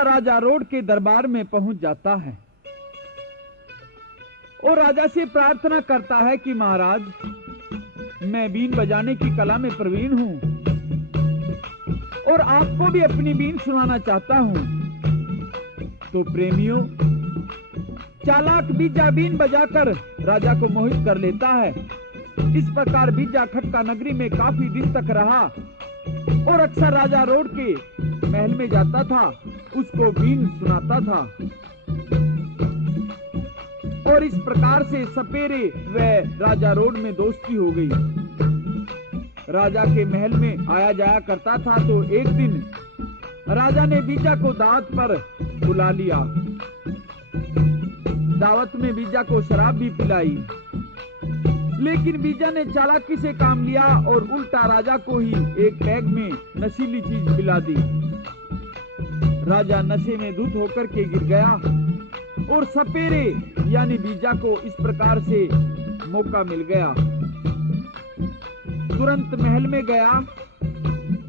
बीजा राजा रोड के दरबार में पहुंच जाता है और राजा से प्रार्थना करता है कि महाराज, मैं बीन बजाने की कला में प्रवीण हूं और आपको भी अपनी बीन सुनाना चाहता हूं। तो प्रेमियों, चालाक बीजा बीन बजाकर राजा को मोहित कर लेता है। इस प्रकार बीजा खटका नगरी में काफी दिन तक रहा और अक्सर राजा रोड के महल में जाता था, उसको बीन सुनाता था और इस प्रकार से सपेरे व राजा रोड में दोस्ती हो गई। राजा के महल में आया जाया करता था। तो एक दिन राजा ने बीजा को दावत पर बुला लिया। दावत में बीजा को शराब भी पिलाई, लेकिन बीजा ने चालाकी से काम लिया और उल्टा राजा को ही एक बैग में नशीली चीज पिला दी। राजा नशे में धुत होकर के गिर गया और सपेरे यानी बीजा को इस प्रकार से मौका मिल गया। तुरंत महल में गया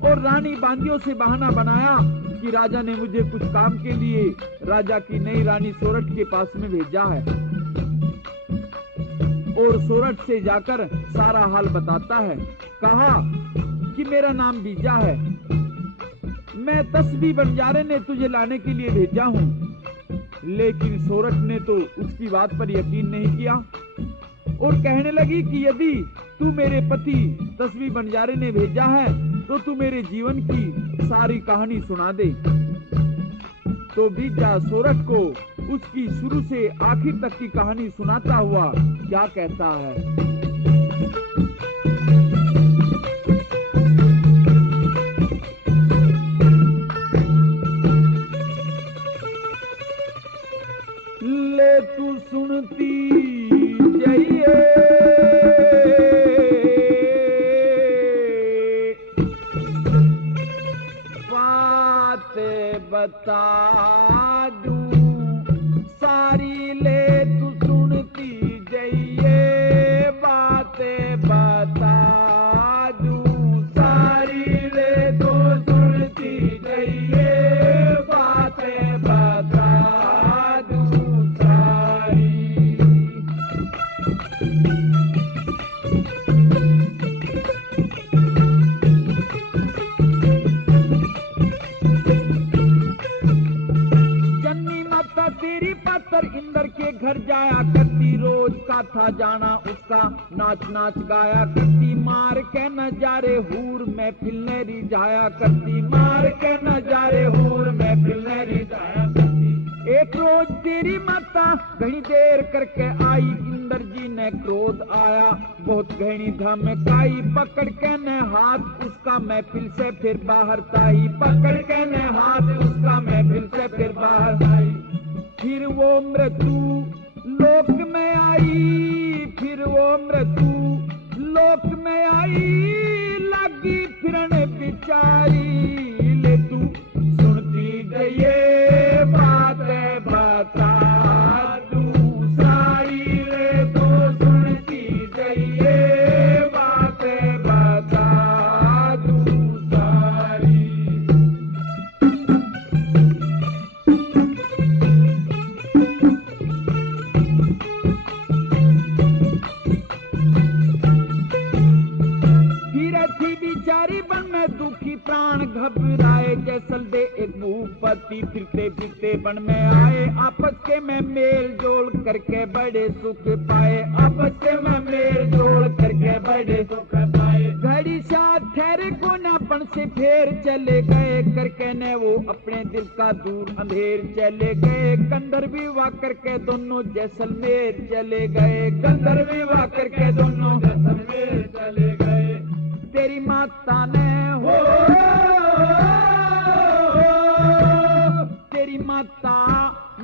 और रानी बांदियों से बहाना बनाया कि राजा ने मुझे कुछ काम के लिए राजा की नई रानी सोरठ के पास में भेजा है और सोरठ से जाकर सारा हाल बताता है। कहा कि मेरा नाम बीजा है, मैं तस्बी बंजारे ने तुझे लाने के लिए भेजा हूं। लेकिन सोरठ ने तो उसकी बात पर यकीन नहीं किया और कहने लगी कि यदि तू मेरे पति तस्बी बंजारे ने भेजा है तो तू मेरे जीवन की सारी कहानी सुना दे। तो बीजा सोरठ को उसकी शुरू से आखिर तक की कहानी सुनाता हुआ क्या कहता है। ले तू सुनती जाइए बातें बता दूं सारी, ले तू सुनती जाइए बातें बता दूं सारी, ले तू सुनती जाइए बातें बता दूं सारी। तेरी पत्थर इंद्र के घर जाया करती, रोज का था जाना उसका, नाच नाच गाया करती, मार के नजारे हूर महफिल ने रिझाया करती, मार के नजारे हूर महफिल ने रिझाया करती। एक रोज तेरी माता घनी देर करके आई, इंद्र जी ने क्रोध आया बहुत घनी धमकाई, पकड़ के ने हाथ उसका महफिल से फिर बाहर ताई, पकड़ के ने हाथ उसका महफिल से फिर बाहर आई। फिर वो मृत्यु लोक में आई, फिर वो मृत्यु लोक में आई, लगी फिरन बिचारी, ले तू सुनती जाइए बातें बता दूं सारी, ले तू सुनती जाइए बातें बता दूं सारी। बिचारी बन में दुखी प्राण घबराए, जैसल दे एक भूपति फिरते फिरते बन में आए, आपस के में मेल जोल करके बड़े सुख पाए, आपस के में मेल जोल करके बड़े सुख पाए। घड़ी साथ ठहरे को नापन से फेर चले गए, करके ने वो अपने दिल का दूर अंधेर चले गए, कंदर विवाह करके दोनों जैसलमेर चले गए, कंदर विवाह करके दोनों जैसलमेर चले गए। तेरी माता ने हो तेरी माता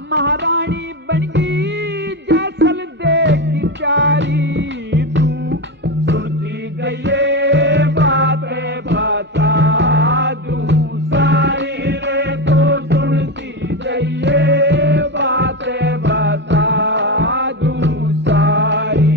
महारानी बन गई, जैसल देख चारी, तू सुनती जाइए बातें बता दूं सारी, रे तो सुनती जाइए बातें बता दूं सारी।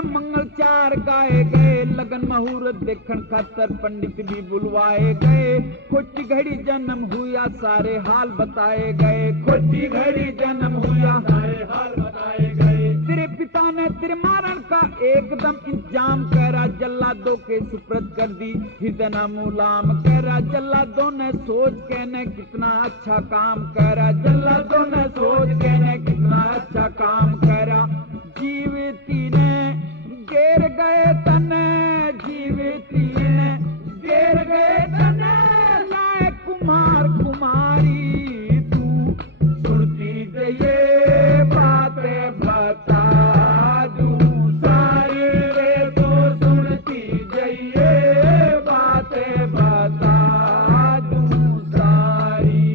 के मंगलचार गाए गए, लगन मुहूर्त देखन खातर पंडित भी बुलवाए गए। खोटी घड़ी जन्म हुआ सारे हाल बताए गए, खोटी घड़ी जन्म हुआ सारे हाल बताए गए। तेरे पिता ने तेरे मारण का एकदम इंतजाम करा, जल्लादों के सुपुर्द कर दी हृदय न मुलाम करा। जल्लादों ने सोच के ने कितना अच्छा काम करा, जल्लादों ने सोच के ने कितना अच्छा काम करा। जीवती ने गिर गए तने, जीवती ने गिर गए तने, लाए कुमार कुमारी तू सुनती ये बातें बता दूं सारी रे, तो सुनती ये बातें बता दूं सारी।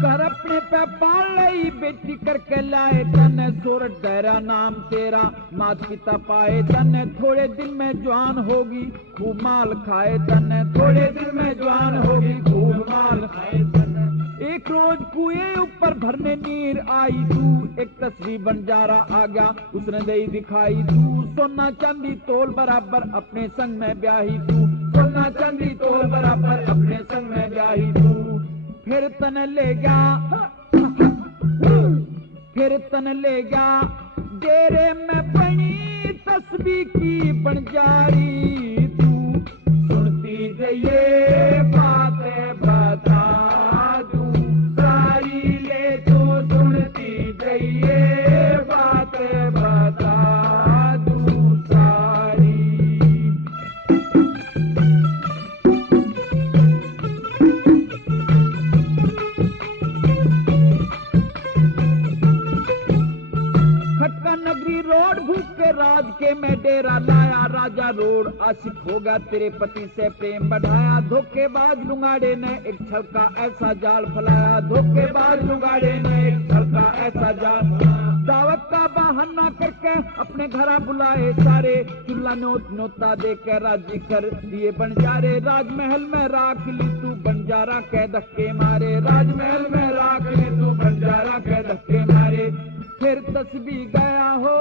घर अपने पे पाल लई बेटी करके लाए तने, सोरठ डेरा नाम तेरा मात पिता पाए तने। थोड़े दिन में जवान होगी खूब माल खाए तने, थोड़े दिन में जवान होगी खूब माल खाए तने। एक रोज कुएं ऊपर भरने नीर आई तू, एक तस्वीर बंजारा आ गया उसने दई दिखाई तू। सोना चांदी तोल बराबर अपने संग में ब्याही तू, सोना चांदी तोल बराबर अपने संग में ब्याही तू। फिर तन ले गया, फिर तन ले गया डेरे में बनी तस्बीह की बंजारी तू सुनती ये बातें बता दूं सारी ले, तो सुनती ये बातें बता दूं सारी। नगरी रोड भूख के राज के में डेरा लाया, राजा रोड आशिक हो गया तेरे पति से प्रेम बढ़ाया। धोखेबाज लुंगाड़े ने एक छल का ऐसा जाल फैलाया, धोखेबाज लुंगाड़े ने एक छल का ऐसा जाल। दावत का बहाना करके अपने घर बुलाए सारे, चूल्हा न्योता देकर राजी कर दिए बंजारे। राजमहल में राख ली तू बंजारा के धक्के मारे, राजमहल में राख ली तू बंजारा के धक्के मारे। फिर तस्बीह गया हो,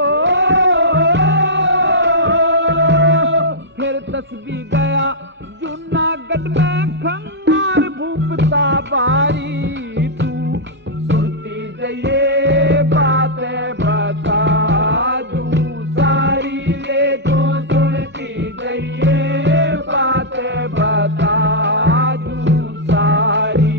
फिर तस्बीह गया जूनागढ़ में खंगार भूपता बारी तू सुनती ये बातें बता दूं सारी ले, तो सुनती ये बातें बता दूं सारी।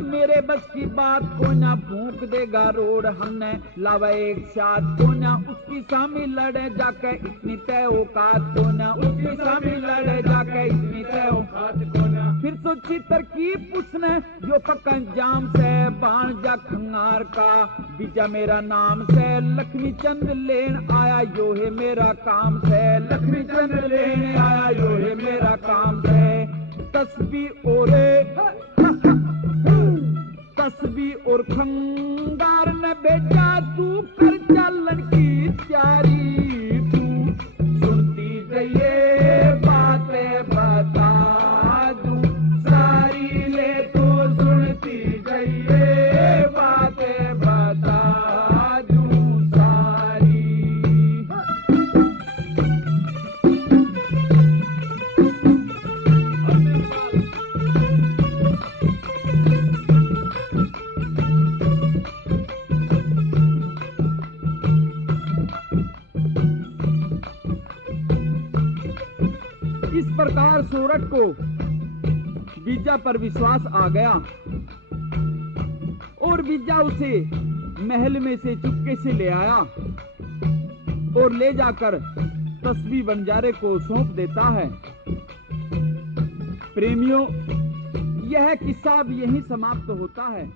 मेरे बस की बात को ना फूंक देगा रोड, हमने लावा एक साथ को ना उसकी सामी लड़े जाके इतनी तय औकात को ना, उसकी सामी लड़े जाके इतनी तय औकात को ना। फिर सोची तरकीब उसने जो पकन जाम से बाण जा खंगार का बीजा मेरा नाम से। लक्ष्मी चंद लेन आया यो है मेरा काम से, लक्ष्मी चंद लेन आया यो है मेरा काम से। तस्बीह ओरे तस्बीह और खंगार ने भेजा तू कर चलन की तैयारी तू सुनती ये बातें बता दूं सारी ले, तो सुनती ये बातें बता दूं सारी। इस प्रकार सोरठ को बीजा पर विश्वास आ गया और बीजा उसे महल में से चुपके से ले आया और ले जाकर तस्बीह बंजारे को सौंप देता है। प्रेमियों, यह किस्सा अब यहीं समाप्त होता है।